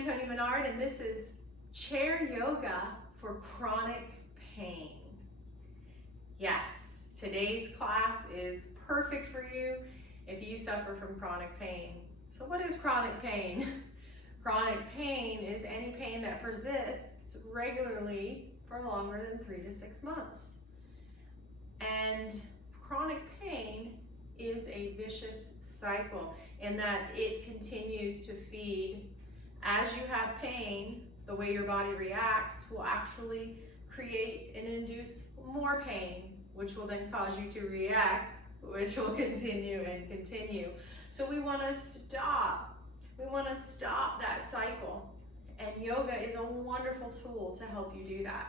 again, Toni Minard, and this is chair yoga for chronic pain. Yes, today's class is perfect for you if you suffer from chronic pain. So what is chronic pain? Chronic pain is any pain that persists regularly for longer than 3 to 6 months. And chronic pain is a vicious cycle in that it continues to feed. As you have pain, the way your body reacts will actually create and induce more pain, which will then cause you to react, which will continue and continue. So we want to stop. We want to stop that cycle. And yoga is a wonderful tool to help you do that.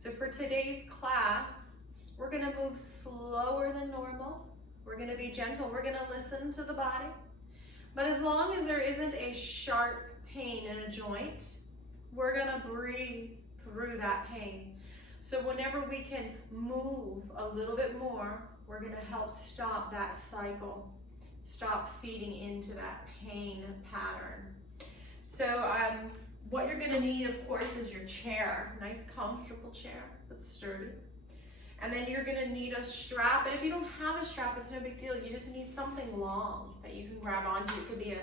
So for today's class, we're going to move slower than normal. We're going to be gentle. We're going to listen to the body. But as long as there isn't a sharp pain in a joint, we're going to breathe through that pain. So whenever we can move a little bit more, we're going to help stop that cycle, stop feeding into that pain pattern. So what you're going to need, of course, is your chair, nice comfortable chair that's sturdy. And then you're going to need a strap. And if you don't have a strap, it's no big deal. You just need something long that you can grab onto. It could be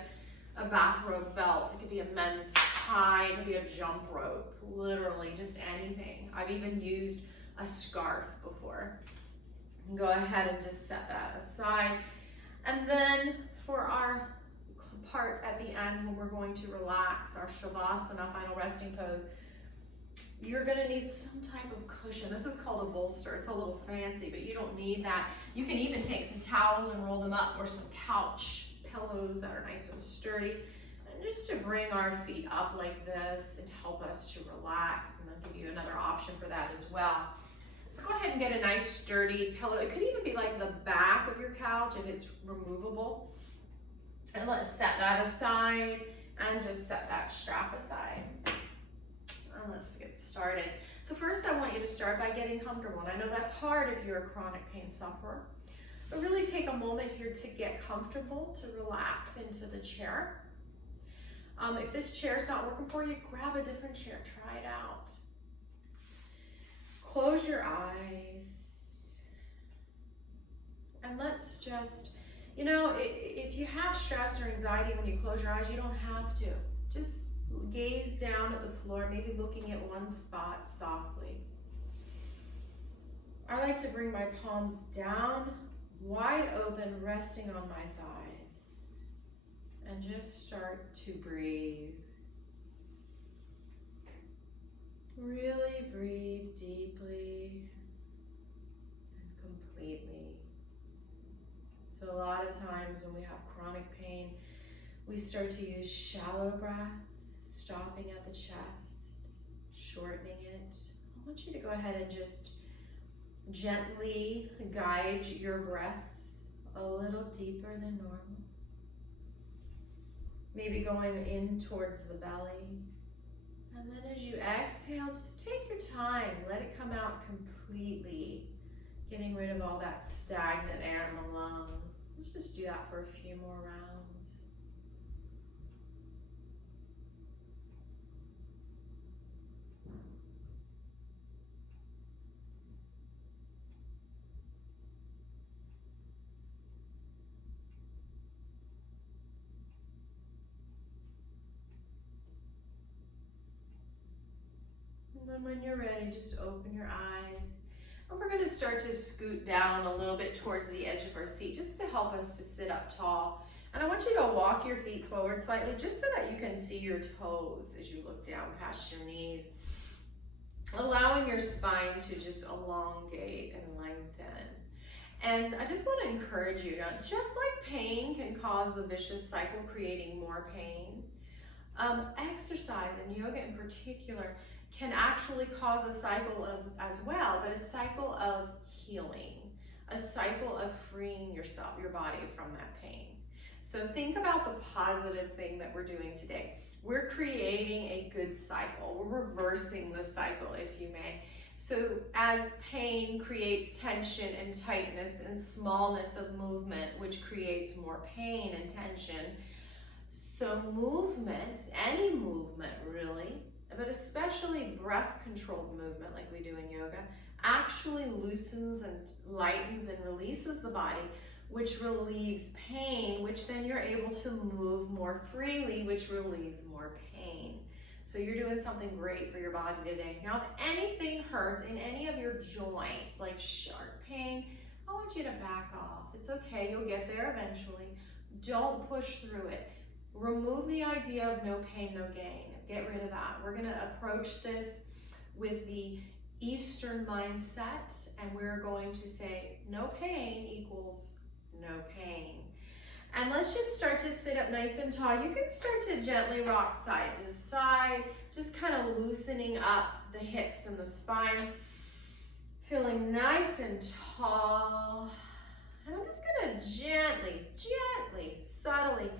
a bathrobe belt. It could be a men's tie. It could be a jump rope. Literally, just anything. I've even used a scarf before. Go ahead and just set that aside. And then for our part at the end when we're going to relax, our Shavasana, final resting pose, you're going to need some type of cushion. This is called a bolster. It's a little fancy, but you don't need that. You can even take some towels and roll them up, or some couch pillows that are nice and sturdy, and just to bring our feet up like this and help us to relax. And I'll give you another option for that as well. So go ahead and get a nice sturdy pillow. It could even be like the back of your couch if it's removable. And let's set that aside and just set that strap aside. And let's get started. So first I want you to start by getting comfortable. And I know that's hard if you're a chronic pain sufferer. But really take a moment here to get comfortable, to relax into the chair. If this chair's not working for you, grab a different chair. Try it out. Close your eyes. And let's just, you know, if you have stress or anxiety when you close your eyes, you don't have to. Just gaze down at the floor, maybe looking at one spot softly. I like to bring my palms down, wide open, resting on my thighs. And just start to breathe. Really breathe deeply and completely. So a lot of times when we have chronic pain, we start to use shallow breath, stopping at the chest, shortening it. I want you to go ahead and just gently guide your breath a little deeper than normal. Maybe going in towards the belly. And then as you exhale, just take your time. Let it come out completely, getting rid of all that stagnant air in the lungs. Let's just do that for a few more rounds. And then when you're ready, just open your eyes. And we're going to start to scoot down a little bit towards the edge of our seat, just to help us to sit up tall. And I want you to walk your feet forward slightly, just so that you can see your toes as you look down past your knees. Allowing your spine to just elongate and lengthen. And I just want to encourage you, just like pain can cause the vicious cycle, creating more pain, exercise and yoga in particular can actually cause a cycle of, as well, but a cycle of healing, a cycle of freeing yourself, your body from that pain. So think about the positive thing that we're doing today. We're creating a good cycle. We're reversing the cycle, if you may. So as pain creates tension and tightness and smallness of movement, which creates more pain and tension, So movement, any movement really, but especially breath-controlled movement like we do in yoga, actually loosens and lightens and releases the body, which relieves pain, which then you're able to move more freely, which relieves more pain. So you're doing something great for your body today. Now, if anything hurts in any of your joints, like sharp pain, I want you to back off. It's okay, you'll get there eventually. Don't push through it. Remove the idea of no pain, no gain. Get rid of that. We're gonna approach this with the Eastern mindset, and we're going to say no pain equals no pain. And let's just start to sit up nice and tall. You can start to gently rock side to side, just kind of loosening up the hips and the spine, feeling nice and tall. And I'm just gonna gently, subtly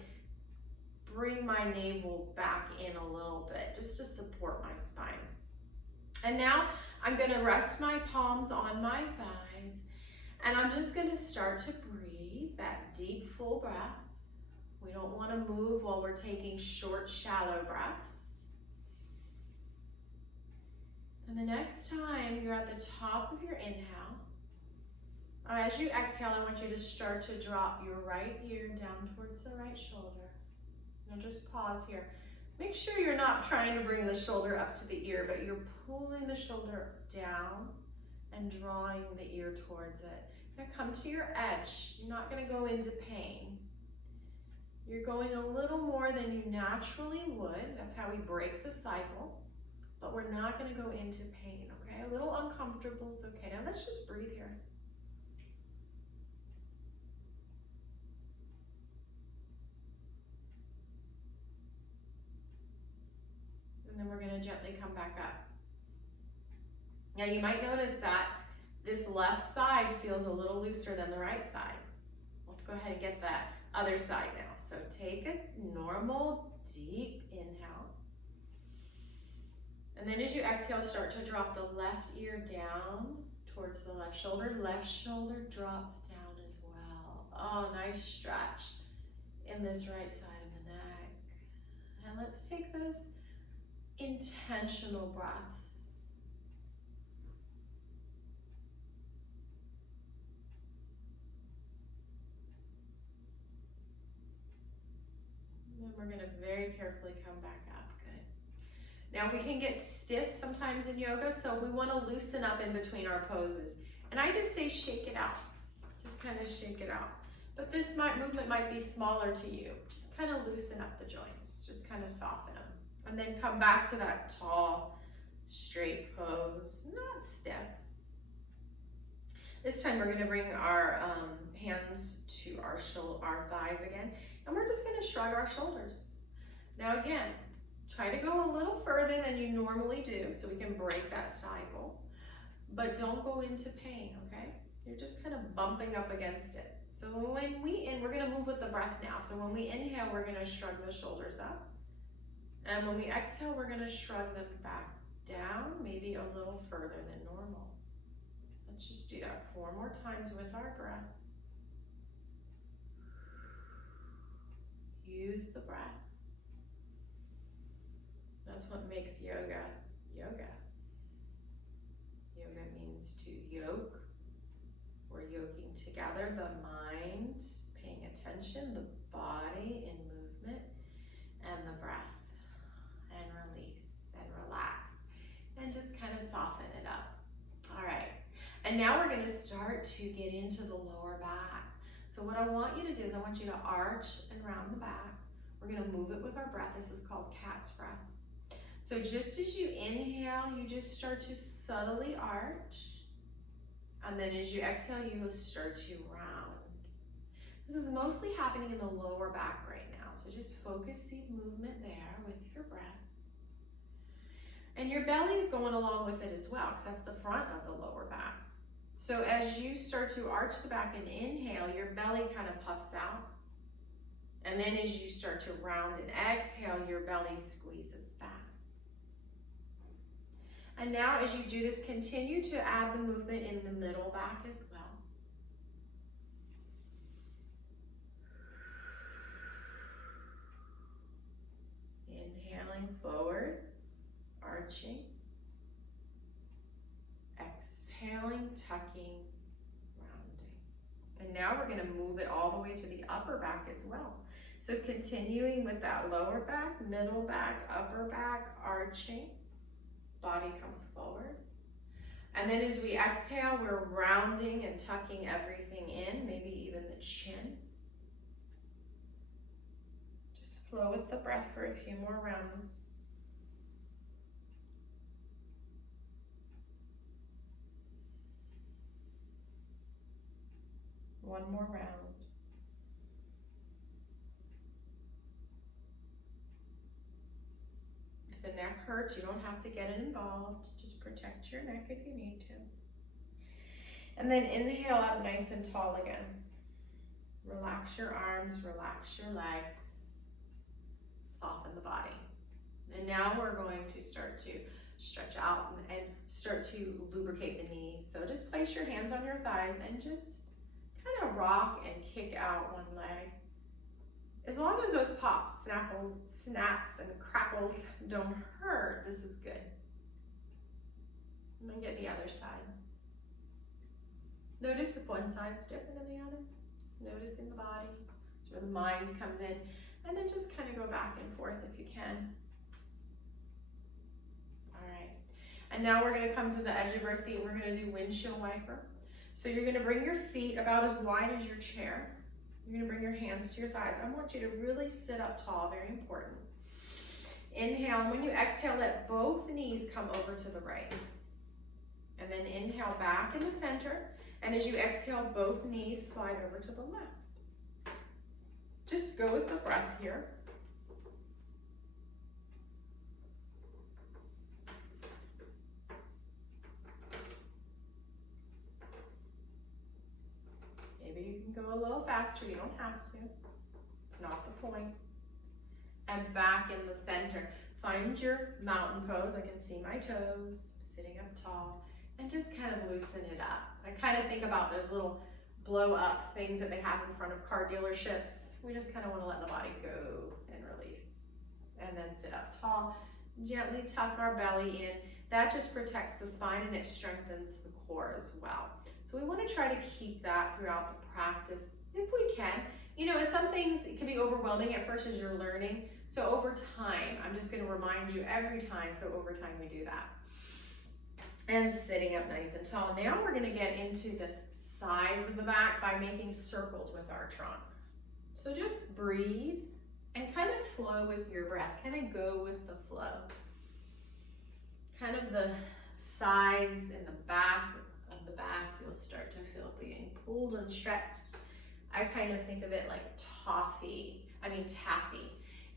bring my navel back in a little bit, just to support my spine. And now I'm gonna rest my palms on my thighs, and I'm just gonna start to breathe that deep, full breath. We don't wanna move while we're taking short, shallow breaths. And the next time you're at the top of your inhale, as you exhale, I want you to start to drop your right ear down towards the right shoulder. Now just pause here. Make sure you're not trying to bring the shoulder up to the ear, but you're pulling the shoulder down and drawing the ear towards it. Now come to your edge. You're not going to go into pain. You're going a little more than you naturally would. That's how we break the cycle. But we're not going to go into pain, okay? A little uncomfortable is okay. Now let's just breathe here. And then we're going to gently come back up. Now you might notice that this left side feels a little looser than the right side. Let's go ahead and get that other side now. So take a normal deep inhale. And then as you exhale, start to drop the left ear down towards the left shoulder. Left shoulder drops down as well. Oh, nice stretch in this right side of the neck. And let's take those intentional breaths. And we're going to very carefully come back up. Good. Now we can get stiff sometimes in yoga, so we want to loosen up in between our poses. And I just say shake it out. Just kind of shake it out. But this movement might be smaller to you. Just kind of loosen up the joints. Just kind of soften them. And then come back to that tall, straight pose, not stiff. This time we're going to bring our hands to our thighs again, and we're just going to shrug our shoulders. Now again, try to go a little further than you normally do so we can break that cycle, but don't go into pain, okay? You're just kind of bumping up against it. So when we're going to move with the breath now. So when we inhale, we're going to shrug the shoulders up. And when we exhale, we're going to shrug them back down, maybe a little further than normal. Let's just do that 4 more times with our breath. Use the breath. That's what makes yoga, yoga. Yoga means to yoke. We're yoking together the mind, paying attention, the body in movement, and the breath. And release and relax and just kind of soften it up. All right, and now we're going to start to get into the lower back. So what I want you to do is I want you to arch and round the back. We're going to move it with our breath. This is called cat's breath. So just as you inhale, you just start to subtly arch, and then as you exhale, you will start to round. This is mostly happening in the lower back right now, so just focus the movement there with your breath. And your belly's going along with it as well, because that's the front of the lower back. So as you start to arch the back and inhale, your belly kind of puffs out. And then as you start to round and exhale, your belly squeezes back. And now as you do this, continue to add the movement in the middle back as well. Inhaling forward, arching. Exhaling, tucking, rounding. And now we're gonna move it all the way to the upper back as well. So continuing with that lower back, middle back, upper back, arching. Body comes forward. And then as we exhale, we're rounding and tucking everything in, maybe even the chin. Just flow with the breath for a few more rounds. One more round. If the neck hurts, you don't have to get it involved. Just protect your neck if you need to. And then inhale up nice and tall again. Relax your arms, relax your legs. Soften the body. And now we're going to start to stretch out and start to lubricate the knees. So just place your hands on your thighs and just kind of rock and kick out one leg. As long as those pops, snaps, and crackles don't hurt, this is good. And then get the other side. Notice if one side's different than the other. Just noticing the body. That's where the mind comes in. And then just kind of go back and forth if you can. All right. And now we're going to come to the edge of our seat. We're going to do windshield wiper. So you're going to bring your feet about as wide as your chair. You're going to bring your hands to your thighs. I want you to really sit up tall, very important. Inhale, and when you exhale, let both knees come over to the right. And then inhale back in the center. And as you exhale, both knees slide over to the left. Just go with the breath here. Maybe you can go a little faster, you don't have to. It's not the point. And back in the center. Find your mountain pose. I can see my toes, sitting up tall, and just kind of loosen it up. I kind of think about those little blow up things that they have in front of car dealerships. We just kind of want to let the body go and release. And then sit up tall. Gently tuck our belly in. That just protects the spine and it strengthens the core as well. So we want to try to keep that throughout the practice if we can. You know, and some things, it can be overwhelming at first as you're learning. So over time, I'm just going to remind you every time, so over time we do that. And sitting up nice and tall. Now we're going to get into the sides of the back by making circles with our trunk. So just breathe and kind of flow with your breath. Kind of go with the flow. Kind of the sides and the back of the back, you'll start to feel being pulled and stretched. I kind of think of it like taffy.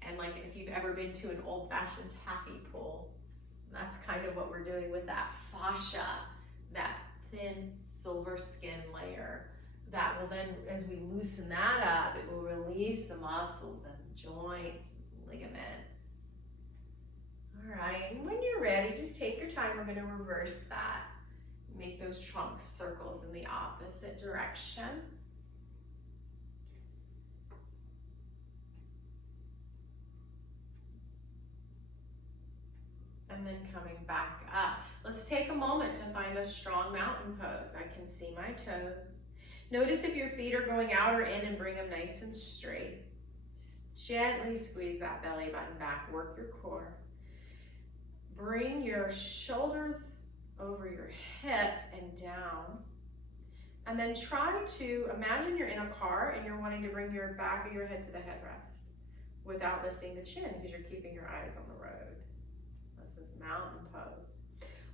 And like if you've ever been to an old-fashioned taffy pull, that's kind of what we're doing with that fascia, that thin silver skin layer. That will then, as we loosen that up, it will release the muscles and joints, and ligaments. All right, and when you're ready, just take your time. We're going to reverse that. Make those trunk circles in the opposite direction. And then coming back up. Let's take a moment to find a strong mountain pose. I can see my toes. Notice if your feet are going out or in and bring them nice and straight. Gently squeeze that belly button back, work your core. Bring your shoulders over your hips and down. And then try to imagine you're in a car and you're wanting to bring your back of your head to the headrest without lifting the chin because you're keeping your eyes on the road. This is mountain pose.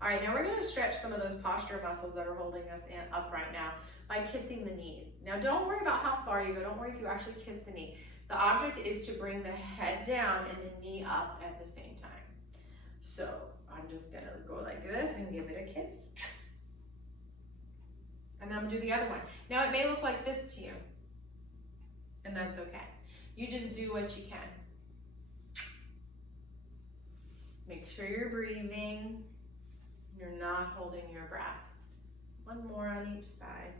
All right, now we're going to stretch some of those posture muscles that are holding us up right now by kissing the knees. Now don't worry about how far you go. Don't worry if you actually kiss the knee. The object is to bring the head down and the knee up at the same time. So I'm just going to go like this and give it a kiss. And then I'm going to do the other one. Now it may look like this to you, and that's okay. You just do what you can. Make sure you're breathing. You're not holding your breath. One more on each side.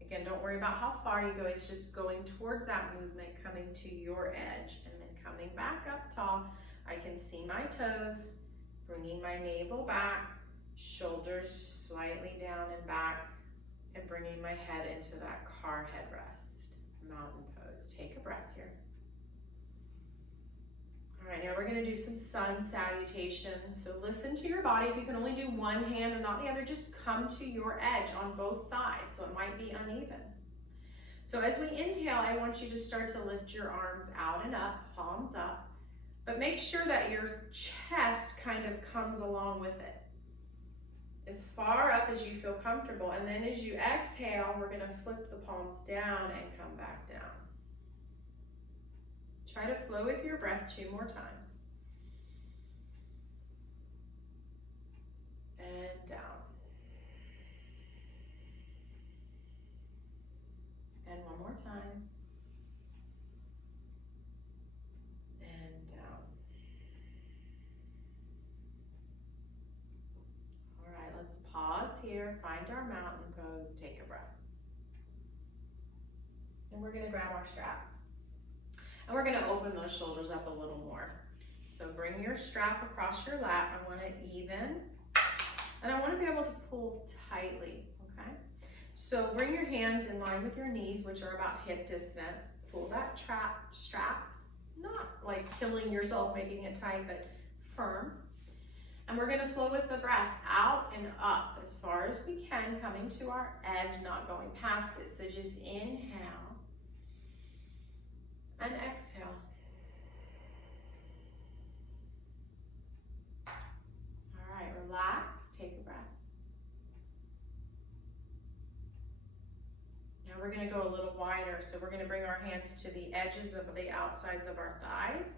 Again, don't worry about how far you go. It's just going towards that movement, coming to your edge, and then coming back up tall. I can see my toes, bringing my navel back, shoulders slightly down and back, and bringing my head into that car headrest, mountain pose. Take a breath here. All right, now we're gonna do some sun salutations. So listen to your body. If you can only do one hand and not the other, just come to your edge on both sides. So it might be uneven. So as we inhale, I want you to start to lift your arms out and up, palms up, but make sure that your chest kind of comes along with it. As far up as you feel comfortable. And then as you exhale, we're gonna flip the palms down and come back down. Try to flow with your breath 2 more times. And down. And one more time. And down. All right, let's pause here, find our mountain pose, take a breath. And we're gonna grab our strap. And we're gonna open those shoulders up a little more. So bring your strap across your lap. I want it even. And I wanna be able to pull tightly, okay? So bring your hands in line with your knees, which are about hip distance. Pull that strap, not like killing yourself, making it tight, but firm. And we're gonna flow with the breath out and up as far as we can, coming to our edge, not going past it. So just inhale and exhale. All right, relax, take a breath. Now we're gonna go a little wider. So we're gonna bring our hands to the edges of the outsides of our thighs,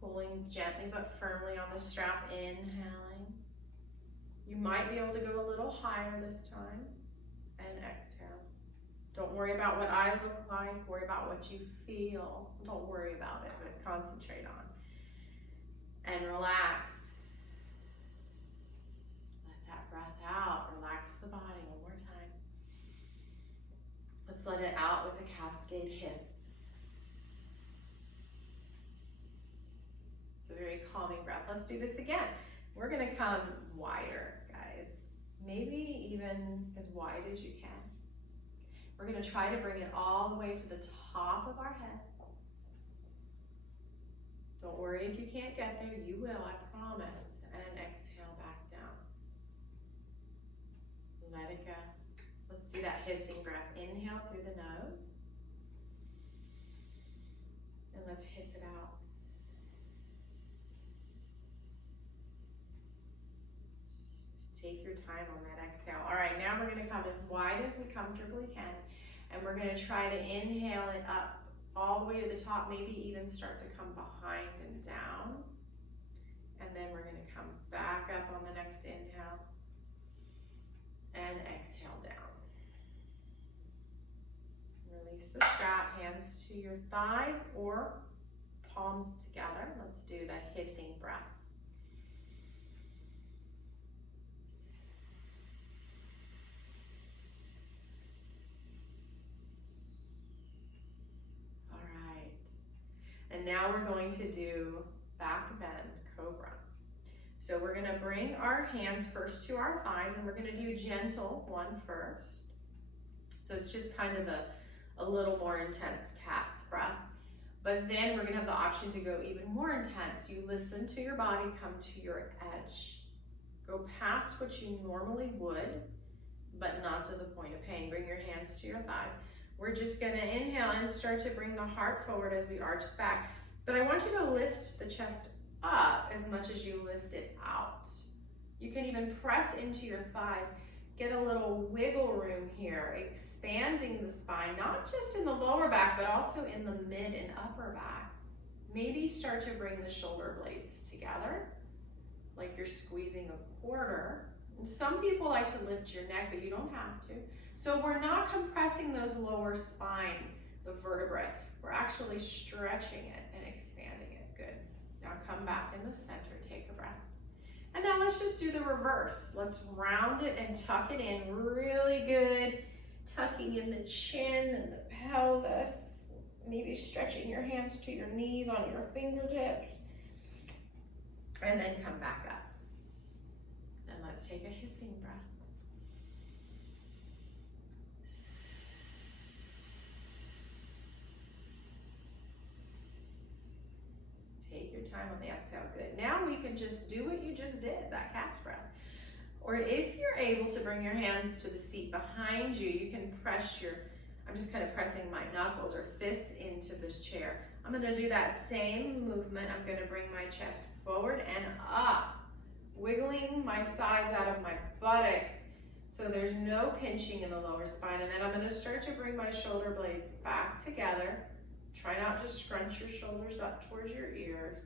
pulling gently but firmly on the strap, inhaling. You might be able to go a little higher this time, and exhale. Don't worry about what I look like, worry about what you feel. Don't worry about it, but concentrate on. And relax. Let that breath out, relax the body one more time. Let's let it out with a cascade hiss. It's a very calming breath. Let's do this again. We're gonna come wider, guys. Maybe even as wide as you can. We're gonna try to bring it all the way to the top of our head. Don't worry if you can't get there, you will, I promise. And exhale back down. Let it go. Let's do that hissing breath. Inhale through the nose. And let's hiss it out. Take your time on that exhale. All right, now we're gonna come as wide as we comfortably can, and we're gonna try to inhale it up all the way to the top, maybe even start to come behind and down. And then we're gonna come back up on the next inhale and exhale down. Release the strap, hands to your thighs or palms together. Let's do the hissing breath. And now we're going to do back bend cobra. So we're gonna bring our hands first to our thighs, and we're gonna do a gentle one first. So it's just kind of a little more intense cat's breath. But then we're gonna have the option to go even more intense. You listen to your body, come to your edge. Go past what you normally would, but not to the point of pain. Bring your hands to your thighs. We're just gonna inhale and start to bring the heart forward as we arch back. But I want you to lift the chest up as much as you lift it out. You can even press into your thighs. Get a little wiggle room here, expanding the spine, not just in the lower back, but also in the mid and upper back. Maybe start to bring the shoulder blades together, like you're squeezing a quarter. And some people like to lift your neck, but you don't have to. So we're not compressing those lower spine, the vertebrae. We're actually stretching it and expanding it. Good. Now come back in the center, take a breath. And now let's just do the reverse. Let's round it and tuck it in. Really good. Tucking in the chin and the pelvis. Maybe stretching your hands to your knees on your fingertips. And then come back up. And let's take a hissing breath. Take your time on the exhale. Good. Now we can just do what you just did, that cat's breath. Or if you're able to bring your hands to the seat behind you, you can press your, I'm just kind of pressing my knuckles or fists into this chair. I'm going to do that same movement. I'm going to bring my chest forward and up, wiggling my sides out of my buttocks so there's no pinching in the lower spine. And then I'm going to start to bring my shoulder blades back together. Try not to scrunch your shoulders up towards your ears.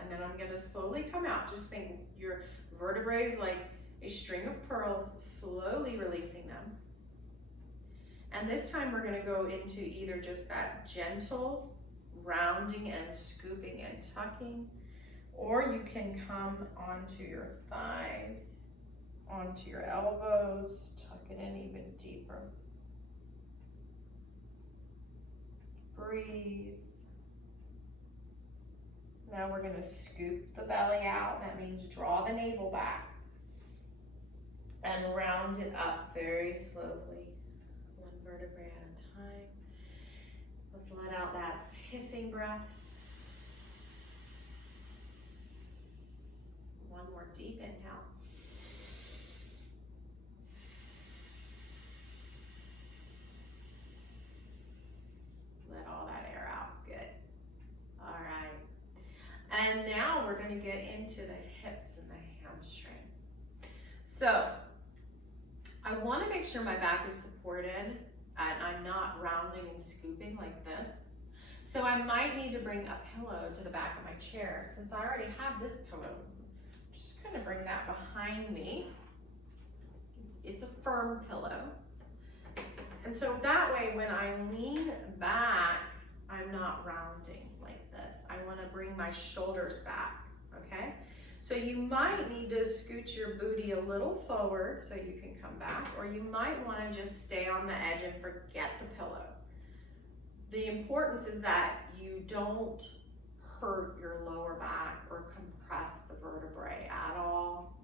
And then I'm going to slowly come out. Just think your vertebrae is like a string of pearls, slowly releasing them. And this time we're going to go into either just that gentle rounding and scooping and tucking, or you can come onto your thighs, onto your elbows, tuck it in even deeper. Breathe. Now we're going to scoop the belly out. That means draw the navel back and round it up very slowly, one vertebrae at a time. Let's let out that hissing breath. One more deep inhale. Let all that air out. Good. All right. And now we're going to get into the hips and the hamstrings. So I want to make sure my back is supported and I'm not rounding and scooping like this. So I might need to bring a pillow to the back of my chair. Since I already have this pillow, just kind of bring that behind me. It's a firm pillow. And so that way, when I lean back, I'm not rounding like this. I want to bring my shoulders back, okay? So you might need to scoot your booty a little forward so you can come back, or you might want to just stay on the edge and forget the pillow. The importance is that you don't hurt your lower back or compress the vertebrae at all,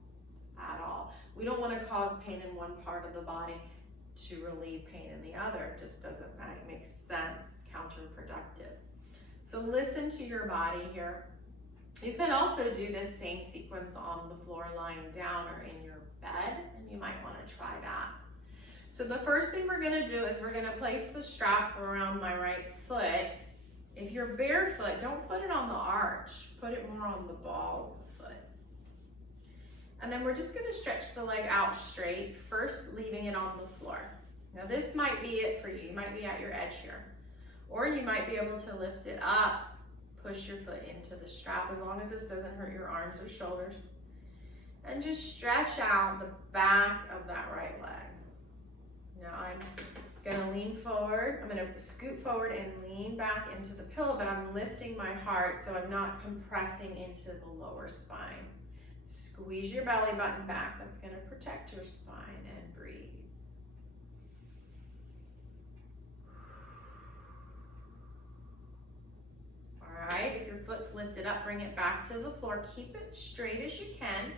at all. We don't want to cause pain in one part of the body to relieve pain in the other. It just doesn't make sense, counterproductive. So listen to your body here. You can also do this same sequence on the floor lying down or in your bed, and you might want to try that. So the first thing we're going to do is we're going to place the strap around my right foot. If you're barefoot, don't put it on the arch. Put it more on the ball of the foot. And then we're just going to stretch the leg out straight, first leaving it on the floor. Now this might be it for you. You might be at your edge here. Or you might be able to lift it up, push your foot into the strap, as long as this doesn't hurt your arms or shoulders. And just stretch out the back of that right leg. Now I'm gonna lean forward. I'm gonna scoot forward and lean back into the pillow, but I'm lifting my heart so I'm not compressing into the lower spine. Squeeze your belly button back. That's gonna protect your spine, and breathe. All right, if your foot's lifted up, bring it back to the floor. Keep it straight as you can.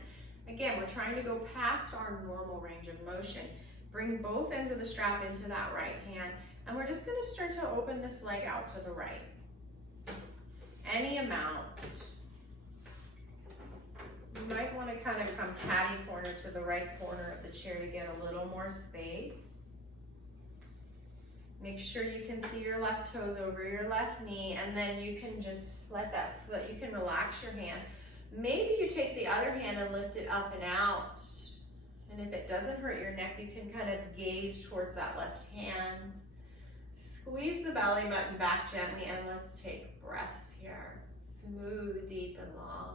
Again, we're trying to go past our normal range of motion. Bring both ends of the strap into that right hand, and we're just gonna start to open this leg out to the right. Any amount. You might wanna kind of come catty corner to the right corner of the chair to get a little more space. Make sure you can see your left toes over your left knee, and then you can just let that foot, you can relax your hand. Maybe you take the other hand and lift it up and out. And if it doesn't hurt your neck, you can kind of gaze towards that left hand. Squeeze the belly button back gently, and let's take breaths here. Smooth, deep, and long.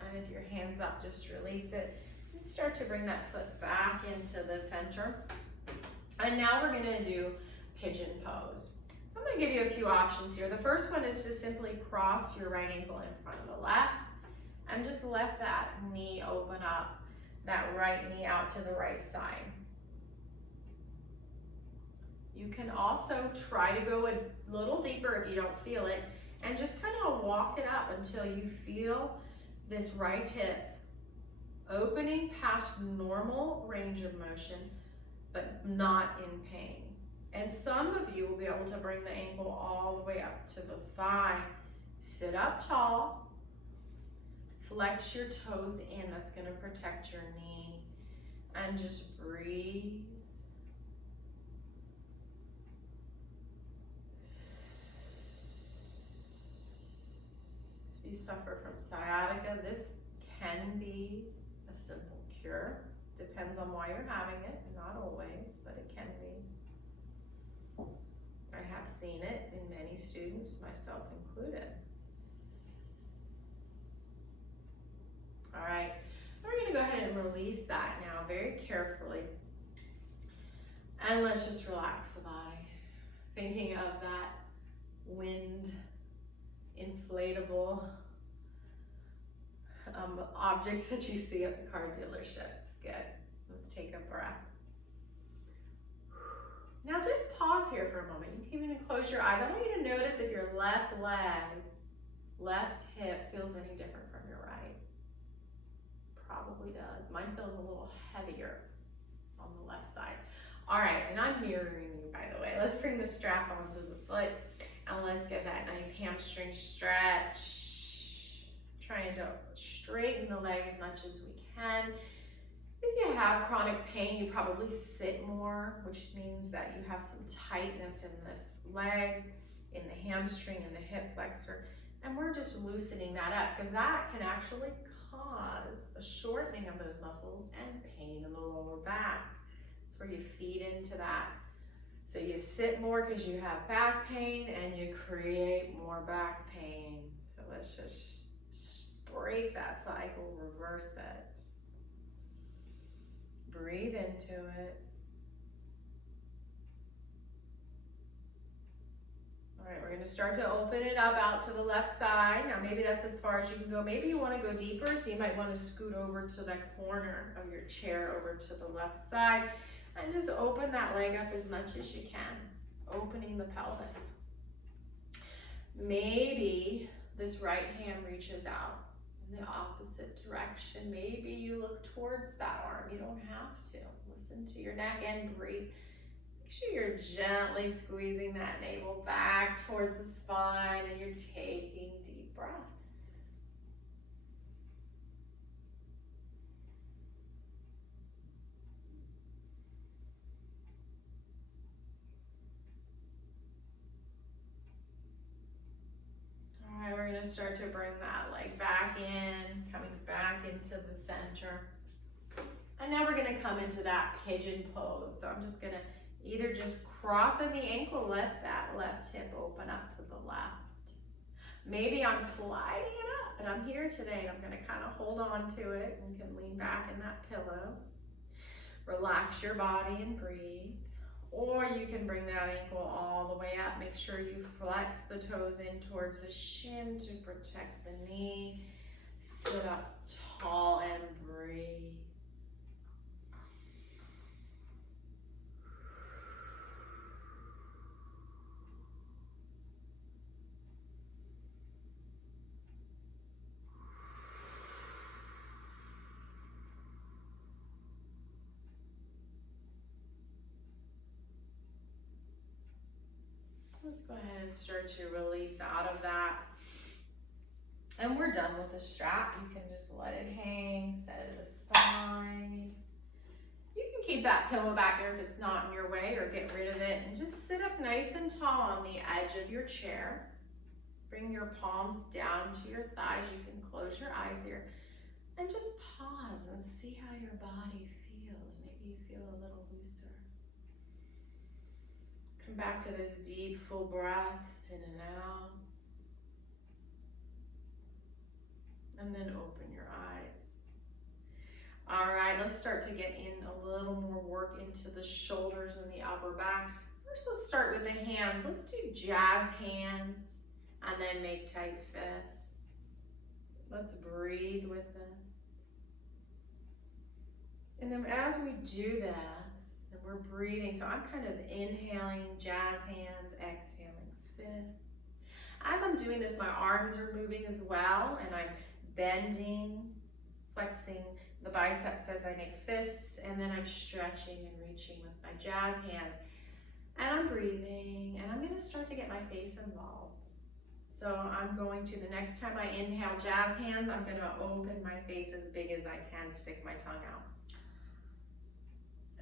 And if your hand's up, just release it. And start to bring that foot back into the center. And now we're gonna do pigeon pose. So I'm gonna give you a few options here. The first one is to simply cross your right ankle in front of the left, and just let that knee open up, that right knee out to the right side. You can also try to go a little deeper if you don't feel it, and just kind of walk it up until you feel this right hip opening past normal range of motion, but not in pain. And some of you will be able to bring the ankle all the way up to the thigh. Sit up tall, flex your toes in, that's gonna protect your knee, and just breathe. If you suffer from sciatica, this can be a simple cure. Depends on why you're having it, not always, but it can be. I have seen it in many students, myself included. All right, we're gonna go ahead and release that now very carefully. And let's just relax the body. Thinking of that wind inflatable objects that you see at the car dealerships. Good. Let's take a breath. Now just pause here for a moment. You can even close your eyes. I want you to notice if your left leg, left hip feels any different from your right. Probably does. Mine feels a little heavier on the left side. All right, and I'm mirroring you, by the way. Let's bring the strap onto the foot, and let's get that nice hamstring stretch. Trying to straighten the leg as much as we can. If you have chronic pain, you probably sit more, which means that you have some tightness in this leg, in the hamstring, and the hip flexor. And we're just loosening that up, because that can actually cause a shortening of those muscles and pain in the lower back. It's where you feed into that. So you sit more because you have back pain, and you create more back pain. So let's just break that cycle, reverse it. Breathe into it. All right, we're going to start to open it up out to the left side. Now maybe that's as far as you can go. Maybe you want to go deeper, so you might want to scoot over to that corner of your chair over to the left side and just open that leg up as much as you can, opening the pelvis. Maybe this right hand reaches out in the opposite direction. Maybe you look towards that arm. You don't have to. Listen to your neck and breathe. Make sure you're gently squeezing that navel back towards the spine, and you're taking deep breaths. All right, we're going to start to bring that leg back in, coming back into the center. And now we're going to come into that pigeon pose. So I'm just going to either just crossing the ankle, let that left hip open up to the left. Maybe I'm sliding it up, but I'm here today and I'm going to kind of hold on to it, and you can lean back in that pillow. Relax your body and breathe. Or you can bring that ankle all the way up. Make sure you flex the toes in towards the shin to protect the knee. Sit up tall and breathe. Let's go ahead and start to release out of that. And we're done with the strap. You can just let it hang, set it aside. You can keep that pillow back there if it's not in your way, or get rid of it, and just sit up nice and tall on the edge of your chair. Bring your palms down to your thighs. You can close your eyes here and just pause and see how your body feels. Maybe you feel a little looser. Come back to those deep, full breaths in and out. And then open your eyes. All right, let's start to get in a little more work into the shoulders and the upper back. First, let's start with the hands. Let's do jazz hands and then make tight fists. Let's breathe with this. And then as we do this, and we're breathing, so I'm kind of inhaling, jazz hands, exhaling, fifth. As I'm doing this, my arms are moving as well, and I'm bending, flexing the biceps as I make fists, and then I'm stretching and reaching with my jazz hands. And I'm breathing, and I'm gonna start to get my face involved. So I'm going to, the next time I inhale jazz hands, I'm gonna open my face as big as I can, stick my tongue out.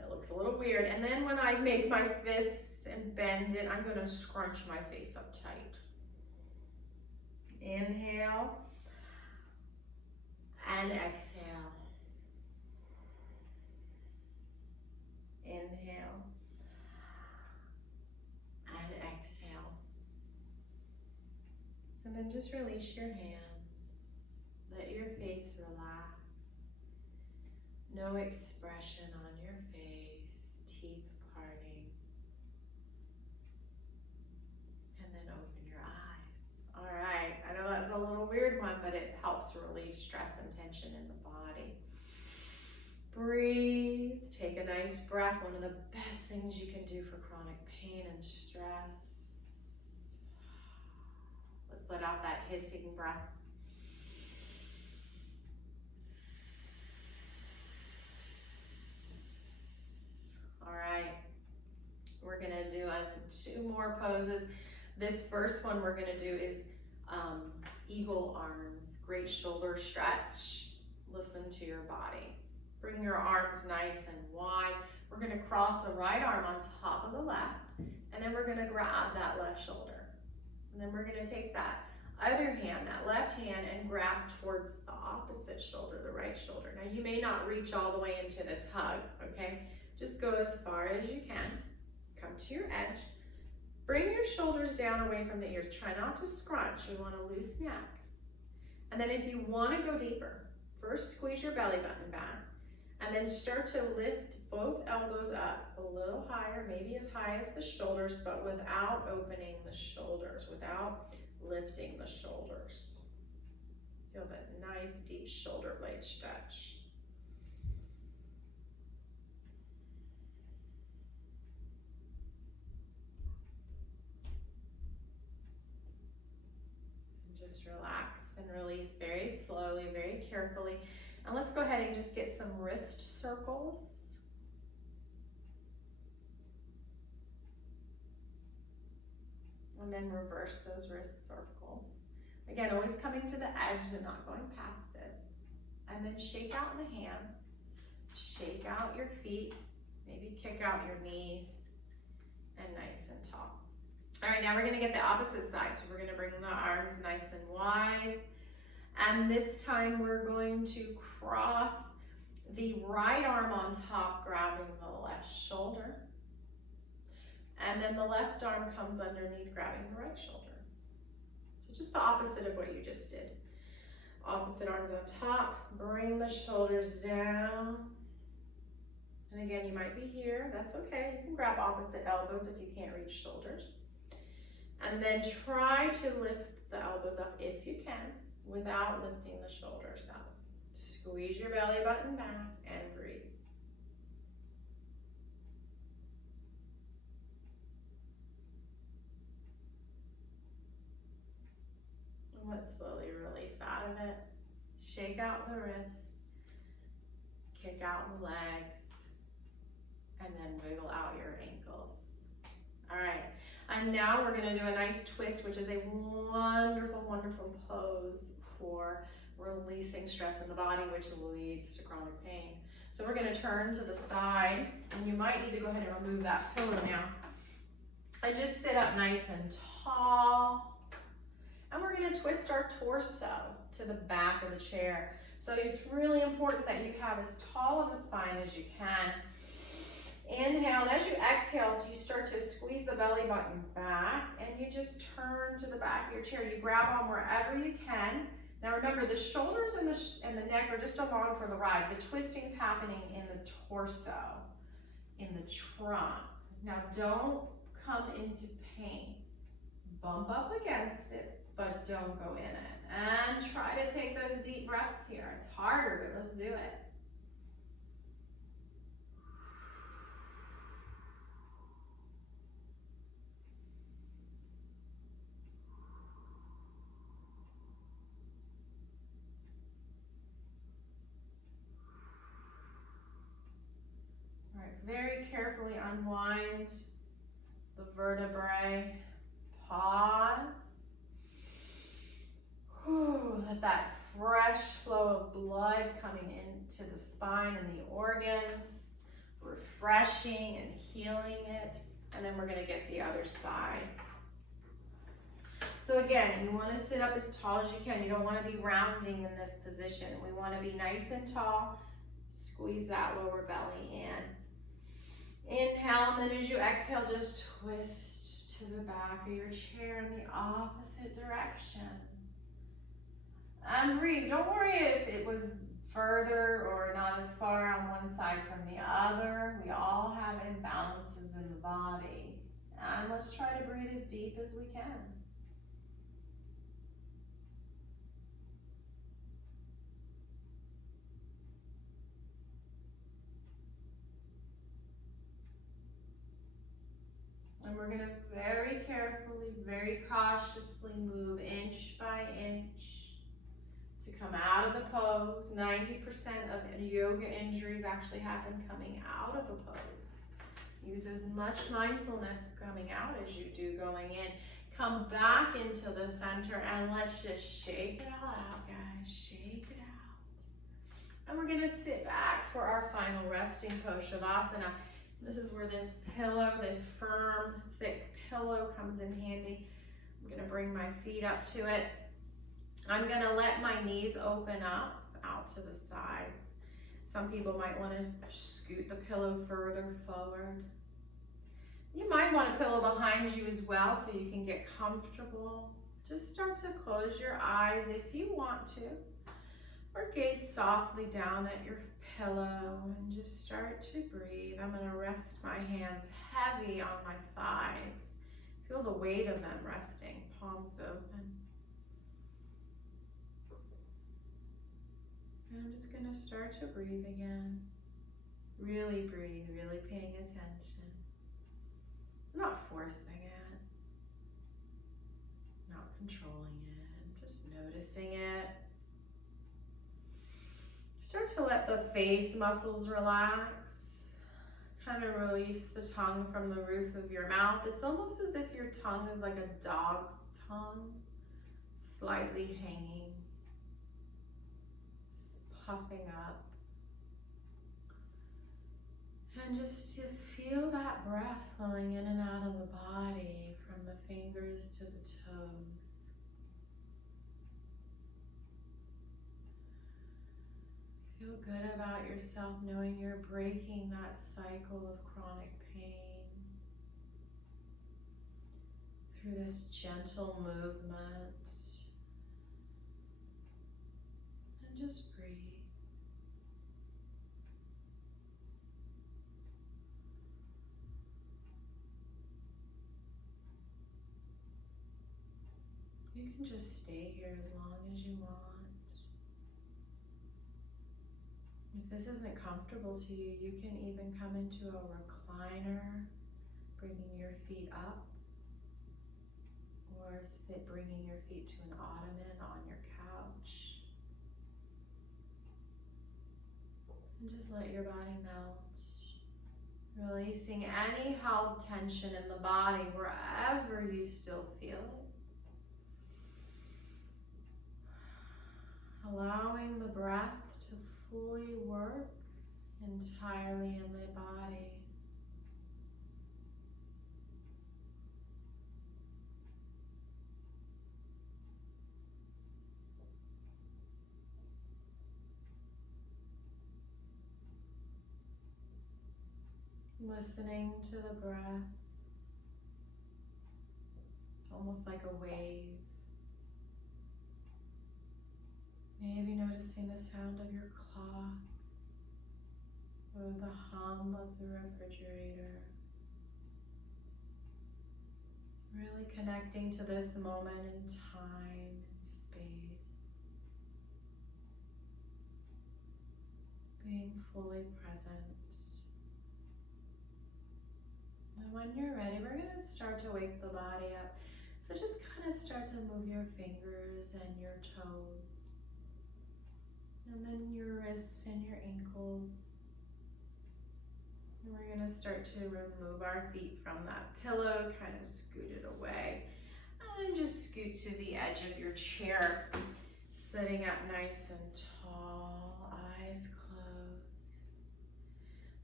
It looks a little weird. And then when I make my fists and bend it, I'm gonna scrunch my face up tight. Inhale and exhale. Inhale and exhale. And then just release your hands. Let your face relax. No expression on your face, teeth parting. And then open your eyes. All right, I know that's a little weird one, but it helps relieve stress and tension in the body. Breathe, take a nice breath. One of the best things you can do for chronic pain and stress. Let's let out that hissing breath. All right, we're gonna do 2 more poses. This first one we're gonna do is eagle arms, great shoulder stretch. Listen to your body. Bring your arms nice and wide. We're gonna cross the right arm on top of the left, and then we're gonna grab that left shoulder. And then we're gonna take that other hand, that left hand, and grab towards the opposite shoulder, the right shoulder. Now you may not reach all the way into this hug, okay? Just go as far as you can. Come to your edge. Bring your shoulders down away from the ears. Try not to scrunch. You want a loose neck. And then if you want to go deeper, first squeeze your belly button back, and then start to lift both elbows up a little higher, maybe as high as the shoulders, but without opening the shoulders, without lifting the shoulders. Feel that nice deep shoulder blade stretch. Just relax and release very slowly, very carefully. And let's go ahead and just get some wrist circles. And then reverse those wrist circles. Again, always coming to the edge, but not going past it. And then shake out the hands. Shake out your feet. Maybe kick out your knees. And nice and tall. All right, now we're gonna get the opposite side. So we're gonna bring the arms nice and wide. And this time we're going to cross the right arm on top, grabbing the left shoulder. And then the left arm comes underneath, grabbing the right shoulder. So just the opposite of what you just did. Opposite arms on top, bring the shoulders down. And again, you might be here, that's okay. You can grab opposite elbows if you can't reach shoulders. And then try to lift the elbows up if you can, without lifting the shoulders up. Squeeze your belly button back and breathe. And let's slowly release out of it. Shake out the wrist, kick out the legs, and then wiggle out your ankles. All right, and now we're gonna do a nice twist, which is a wonderful, wonderful pose for releasing stress in the body, which leads to chronic pain. So we're gonna turn to the side, and you might need to go ahead and remove that pillow now. And just sit up nice and tall. And we're gonna twist our torso to the back of the chair. So it's really important that you have as tall of a spine as you can. Inhale, and as you exhale, so you start to squeeze the belly button back, and you just turn to the back of your chair. You grab on wherever you can. Now remember, the shoulders and the neck are just along for the ride. The twisting's happening in the torso, in the trunk. Now don't come into pain. Bump up against it, but don't go in it. And try to take those deep breaths here. It's harder, but let's do it. All right, very carefully unwind the vertebrae. Pause. Let that fresh flow of blood coming into the spine and the organs, refreshing and healing it. And then we're going to get the other side. So again, you want to sit up as tall as you can. You don't want to be rounding in this position. We want to be nice and tall. Squeeze that lower belly in. Inhale, and then as you exhale, just twist to the back of your chair in the opposite direction. And breathe. Don't worry if it was further or not as far on one side from the other. We all have imbalances in the body. And let's try to breathe as deep as we can. And we're going to very carefully, very cautiously move inch by inch to come out of the pose. 90% of yoga injuries actually happen coming out of a pose. Use as much mindfulness coming out as you do going in. Come back into the center and let's just shake it all out, guys. Shake it out. And we're going to sit back for our final resting pose, Shavasana. This is where this pillow, this firm, thick pillow comes in handy. I'm going to bring my feet up to it. I'm going to let my knees open up out to the sides. Some people might want to scoot the pillow further forward. You might want a pillow behind you as well so you can get comfortable. Just start to close your eyes if you want to, or gaze softly down at your pillow and just start to breathe. I'm going to rest my hands heavy on my thighs. Feel the weight of them resting, palms open. And I'm just going to start to breathe again. Really breathe, really paying attention. Not forcing it, not controlling it, just noticing it. Start to let the face muscles relax. Kind of release the tongue from the roof of your mouth. It's almost as if your tongue is like a dog's tongue, slightly hanging, puffing up. And just to feel that breath flowing in and out of the body from the fingers to the toes. Feel good about yourself knowing you're breaking that cycle of chronic pain through this gentle movement. And just breathe. You can just stay here as long as you want. If this isn't comfortable to you, you can even come into a recliner, bringing your feet up, or sit bringing your feet to an ottoman on your couch. And just let your body melt, releasing any held tension in the body wherever you still feel it. Allowing the breath to fully work entirely in the body. Listening to the breath, almost like a wave. Maybe noticing the sound of your clock or the hum of the refrigerator. Really connecting to this moment in time and space. being fully present. And when you're ready, we're going to start to wake the body up. So just kind of start to move your fingers and your toes. And then your wrists and your ankles. And we're going to start to remove our feet from that pillow, kind of scoot it away. And just scoot to the edge of your chair, sitting up nice and tall, eyes closed.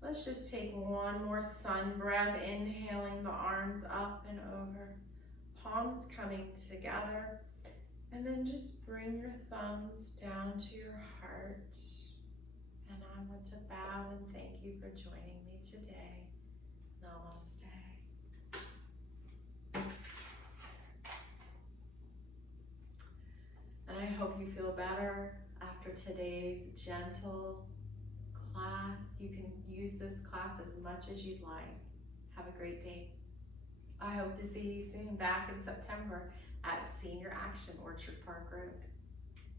Let's just take one more sun breath, inhaling the arms up and over, palms coming together, and then just bring your thumbs down to your heart. And I want to bow and thank you for joining me today. Namaste. And I hope you feel better after today's gentle class. You can use this class as much as you'd like. Have a great day. I hope to see you soon back in September at Senior Action Orchard Park Road.